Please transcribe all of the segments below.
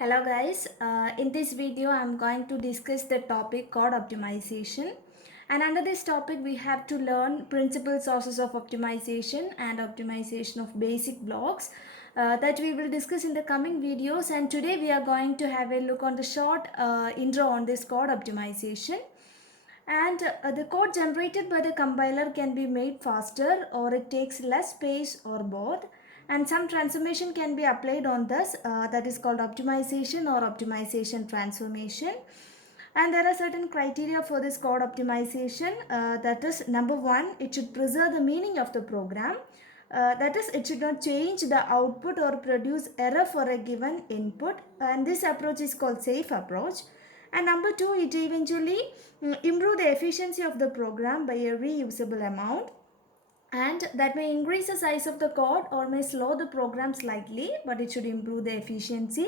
Hello guys, in this video I'm going to discuss the topic code optimization, and under this topic we have to learn principal sources of optimization and optimization of basic blocks that we will discuss in the coming videos. And today we are going to have a look on the short intro on this code optimization. And the code generated by the compiler can be made faster, or it takes less space, or both. And some transformation can be applied on this, that is called optimization or optimization transformation. And there are certain criteria for this code optimization, that is, number one, it should preserve the meaning of the program. That is, it should not change the output or produce error for a given input, and this approach is called safe approach. And number two, it eventually improve the efficiency of the program by a reusable amount, and that may increase the size of the code or may slow the program slightly, but it should improve the efficiency.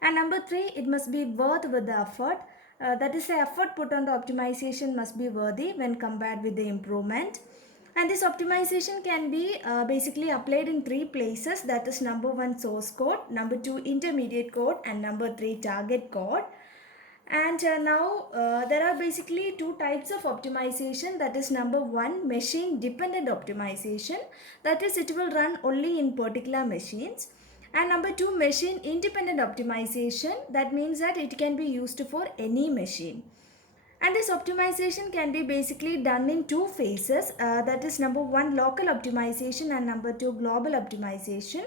And number three, it must be worth with the effort. That is, the effort put on the optimization must be worthy when compared with the improvement. And this optimization can be basically applied in three places, that is, number one, source code, number two, intermediate code, and number three, target code. And now there are basically two types of optimization, that is, number one, machine dependent optimization, that is, it will run only in particular machines. And number two, machine independent optimization, that means that it can be used for any machine. And this optimization can be basically done in two phases, that is, number one, local optimization, and number two, global optimization.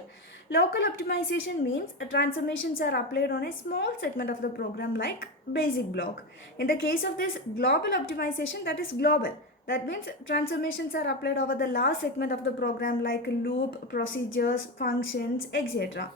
Local optimization means transformations are applied on a small segment of the program like basic block. In the case of this global optimization, that is global. That means transformations are applied over the large segment of the program like loop, procedures, functions, etc.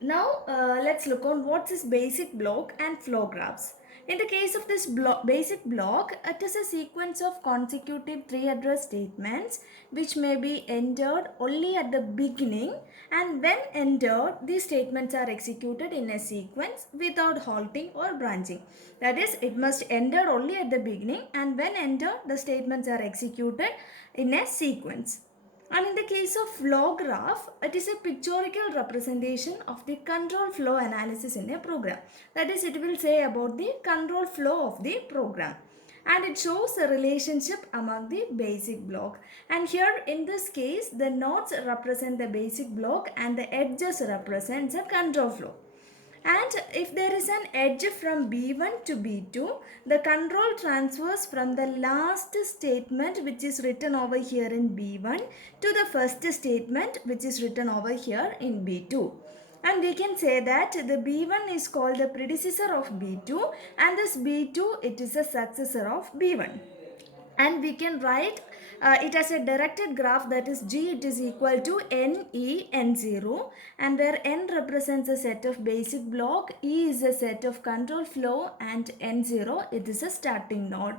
Now let's look on what is basic block and flow graphs. In the case of this basic block, it is a sequence of consecutive three address statements which may be entered only at the beginning, and when entered, these statements are executed in a sequence without halting or branching. That is, it must enter only at the beginning, and when entered, the statements are executed in a sequence. And in the case of flow graph, it is a pictorial representation of the control flow analysis in a program. That is, it will say about the control flow of the program. And it shows a relationship among the basic block. And here in this case, the nodes represent the basic block and the edges represent the control flow. And if there is an edge from B1 to B2, the control transfers from the last statement which is written over here in B1 to the first statement which is written over here in B2. And we can say that the B1 is called the predecessor of B2, and this B2, it is a successor of B1. And we can write it as a directed graph, that is, G, it is equal to N E N0, and where N represents a set of basic block, E is a set of control flow, and N0, it is a starting node.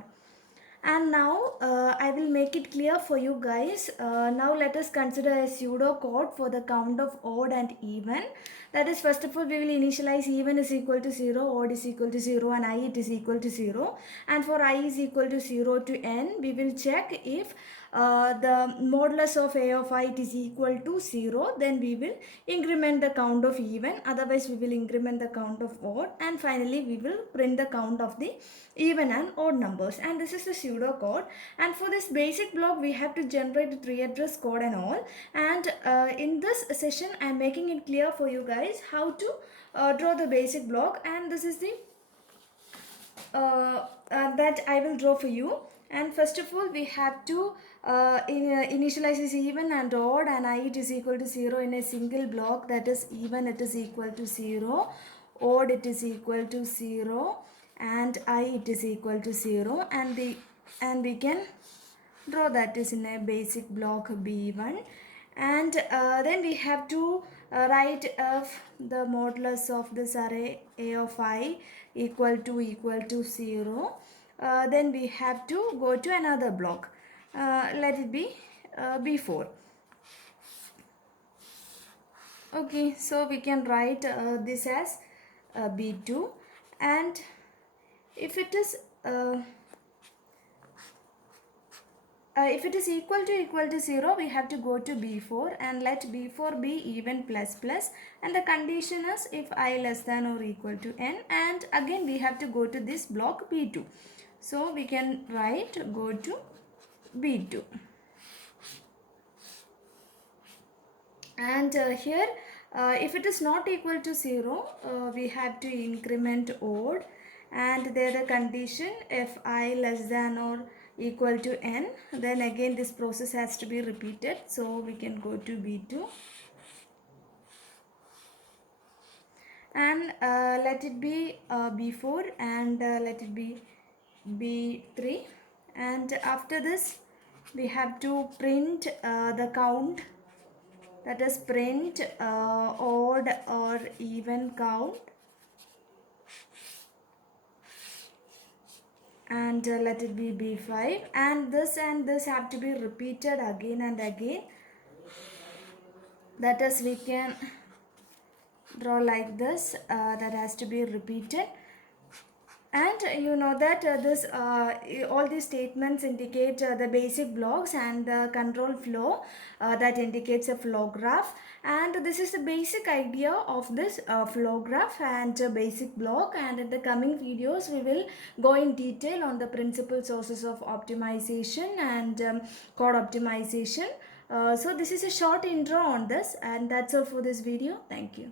And now I will make it clear for you guys. Now let us consider a pseudo code for the count of odd and even. That is, first of all, we will initialize even is equal to 0, odd is equal to 0, and I it is equal to 0. And for I is equal to 0 to n, we will check if the modulus of a of I is equal to 0, then we will increment the count of even, otherwise we will increment the count of odd, and finally we will print the count of the even and odd numbers. And this is the pseudo code. And for this basic block, we have to generate the three address code and all. And in this session, I am making it clear for you guys how to draw the basic block, and this is the that I will draw for you. And first of all, we have to initialize this even and odd, and I it is equal to 0 in a single block, that is, even it is equal to 0, odd it is equal to 0, and I it is equal to 0, and we can draw that is in a basic block B1. And then we have to write the modulus of this array A of I equal to 0. Then we have to go to another block, let it be B4. Okay, so we can write this as B2, and if it is if it is equal to 0, we have to go to B4 and let B4 be even plus plus, and the condition is if I less than or equal to n, and again we have to go to this block B2. So we can write go to B2. And here if it is not equal to 0, we have to increment odd, and there the condition if I less than or equal to n, then again this process has to be repeated. So we can go to B2 and let it be B4 and let it be B3, and after this we have to print the count, that is print odd or even count, and let it be B5, and this have to be repeated again and again. That is, we can draw like this, that has to be repeated. And you know that this all these statements indicate the basic blocks and the control flow that indicates a flow graph, and this is the basic idea of this flow graph and basic block. And in the coming videos we will go in detail on the principal sources of optimization and code optimization. So this is a short intro on this, and that's all for this video. Thank you.